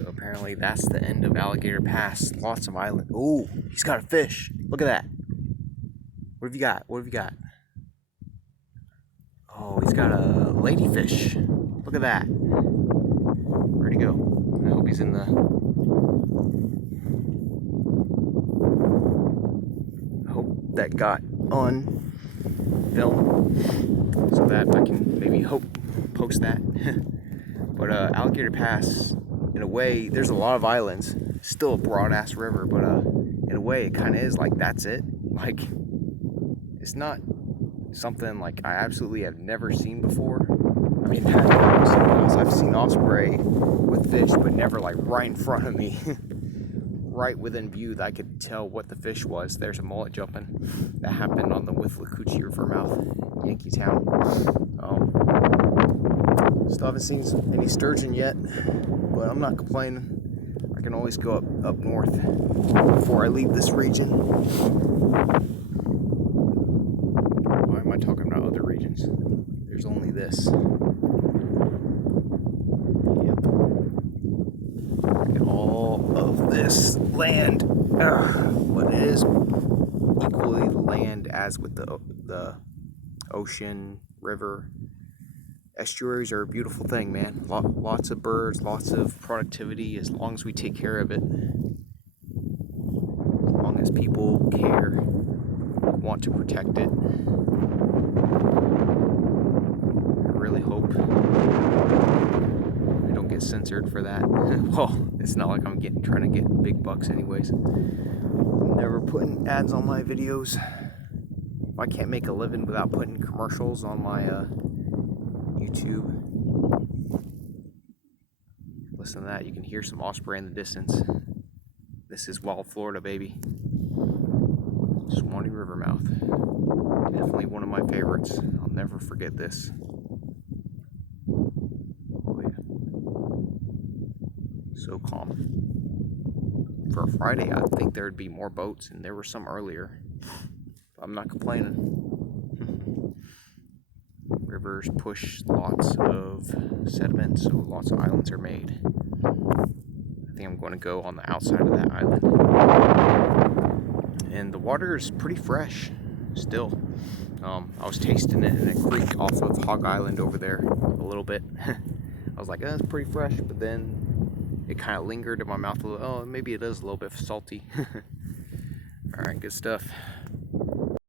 So apparently that's the end of Alligator Pass. Lots of island. Oh, he's got a fish. Look at that. What have you got? What have you got? Oh, he's got a ladyfish. Look at that. Where'd he go? I hope he's in the... I hope that got on film so that I can maybe post that. But Alligator Pass, in a way, there's a lot of islands. Still a broad ass river, but in a way it kind of is like that's it. Like, it's not something like I absolutely have never seen before. I mean, I've seen Osprey with fish, but never like right in front of me, right within view that I could tell what the fish was. There's a mullet jumping. That happened on the Suwannee River Mouth, Yankee Town. Still haven't seen any sturgeon yet, but I'm not complaining. I can always go up north before I leave this region. Why am I talking about other regions? There's only this. Yep. Look at all of this land. But it is equally land as with the ocean, river. Estuaries are a beautiful thing, man. Lots of birds, lots of productivity, as long as we take care of it. As long as people care, want to protect it. I really hope I don't get censored for that. Well, it's not like I'm trying to get big bucks anyways. I'm never putting ads on my videos. I can't make a living without putting commercials on my YouTube. Listen to that, you can hear some osprey in the distance. This is wild Florida, baby. Suwannee River Mouth. Definitely one of my favorites. I'll never forget this. Oh yeah. So calm. For a Friday, I think there would be more boats, and there were some earlier. I'm not complaining. Rivers push lots of sediment, so lots of islands are made. I think I'm going to go on the outside of that island. And the water is pretty fresh still. I was tasting it in a creek off of Hog Island over there a little bit. I was like, oh, it's pretty fresh, but then it kind of lingered in my mouth a little. Oh, maybe it is a little bit salty. Alright, good stuff.